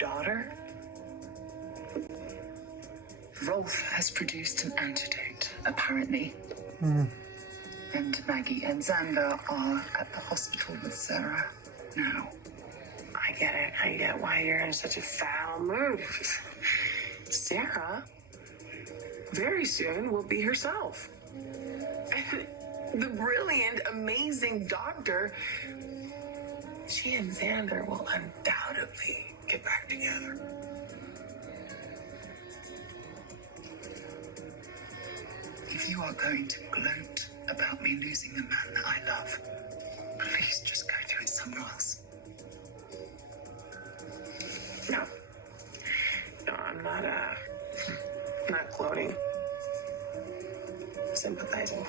daughter? Rolf has produced an antidote, apparently. And Maggie and Xander are at the hospital with Sarah now. I get it. I get why you're in such a foul mood. Sarah, very soon, will be herself. The brilliant, amazing doctor, she and Xander will undoubtedly get back together. If you are going to gloat about me losing the man that I love, please just go do it somewhere else. No, I'm not gloating. Sympathizing.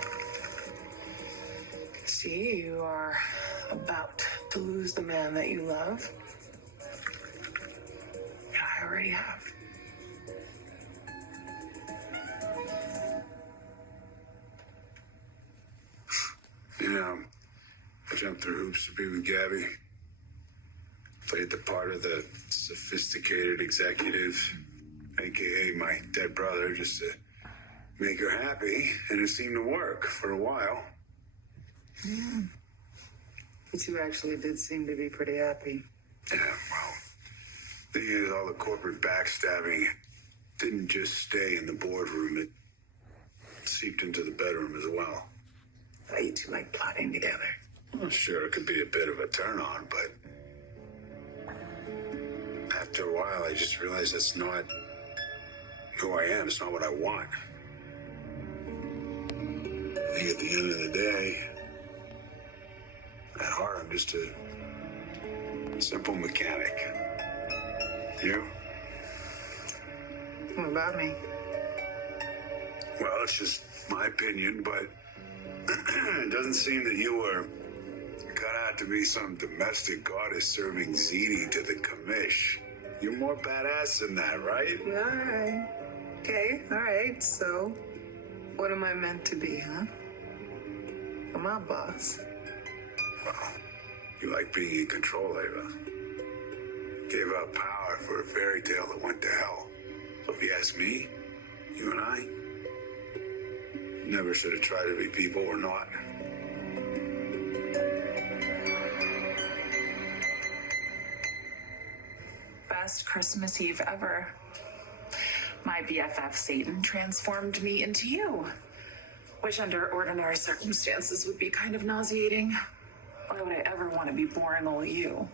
See, you are about to lose the man that you love. I already have. You know, I jumped through hoops to be with Gabby. Played the part of the sophisticated executive, aka my dead brother, just to make her happy, and it seemed to work for a while. Yeah. You two actually did seem to be pretty happy. Yeah, well, thing is, all the corporate backstabbing didn't just stay in the boardroom, it seeped into the bedroom as well. You two like plotting together. Well, sure, it could be a bit of a turn-on, but after a while, I just realized that's not who I am. It's not what I want. I think at the end of the day, at heart, I'm just a simple mechanic. You? What about me? Well, it's just my opinion, but it doesn't seem that you were cut out to be some domestic goddess serving ziti to the commish. You're more badass than that, right? All right. Okay, all right. So, what am I meant to be, huh? I'm my boss. Well, you like being in control, Ava. Gave up power for a fairy tale that went to hell. So if you ask me, you and I never should have tried to be people we're not. Best Christmas Eve ever. My BFF Satan transformed me into you, which under ordinary circumstances would be kind of nauseating. Why would I ever want to be boring old you?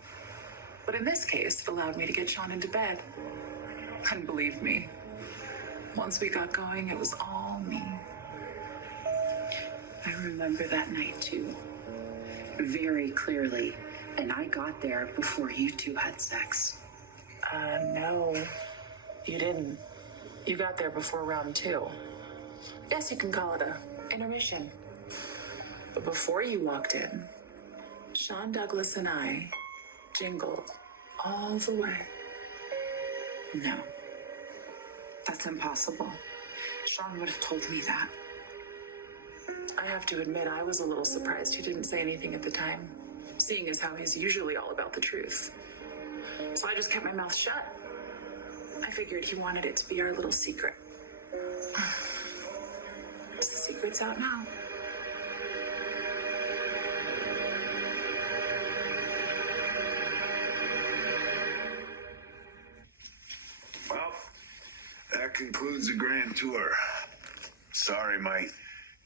But in this case, it allowed me to get Sean into bed. And believe me, once we got going, it was all me. I remember that night too, very clearly, and I got there before you two had sex. No, you didn't. You got there before round 2. Yes, you can call it a intermission. But before you walked in, Sean Douglas and I jingled all the way. No, that's impossible. Sean would have told me that. I have to admit, I was a little surprised he didn't say anything at the time, seeing as how he's usually all about the truth. So I just kept my mouth shut. I figured he wanted it to be our little secret. The secret's out now. Well, that concludes the grand tour. Sorry, my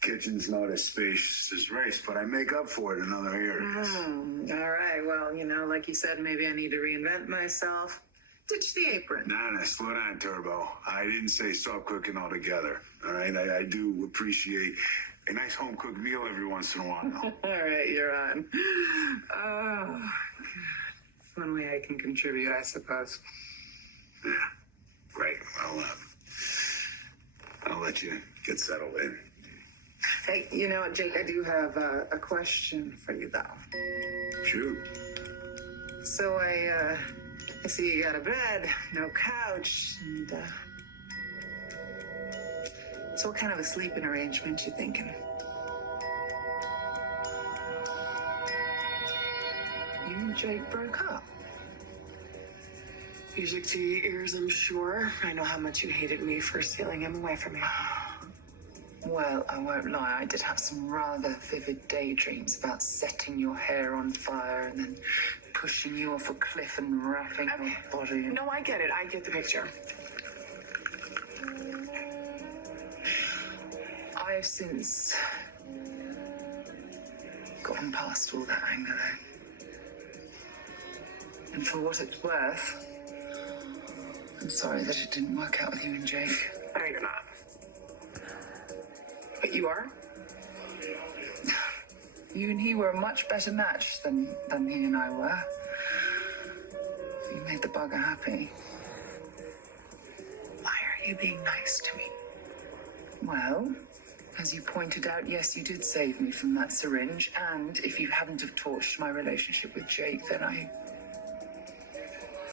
kitchen's not as spacious as Race, but I make up for it in other areas. All right. Well, like you said, maybe I need to reinvent myself. Ditch the apron. Nah, slow down, Turbo. I didn't say stop cooking altogether. All right, I do appreciate a nice home-cooked meal every once in a while. All right, you're on. Oh, it's one way I can contribute, I suppose. Yeah, great. Well, I'll let you get settled in. Hey, you know what, Jake? I do have a question for you, though. Shoot. So I see you got a bed, no couch, and so what kind of a sleeping arrangement you thinking? You and Jake broke up. Music to your ears, I'm sure. I know how much you hated me for stealing him away from you. Well, I won't lie, I did have some rather vivid daydreams about setting your hair on fire and then pushing you off a cliff and wrapping your body. No, I get it. I get the picture. I've since gotten past all that anger, though. And for what it's worth, I'm sorry that it didn't work out with you and Jake. No, you're not. But you are? You and he were a much better match than he and I were. You made the bugger happy. Why are you being nice to me? Well, as you pointed out, yes, you did save me from that syringe, and if you hadn't have torched my relationship with Jake, then I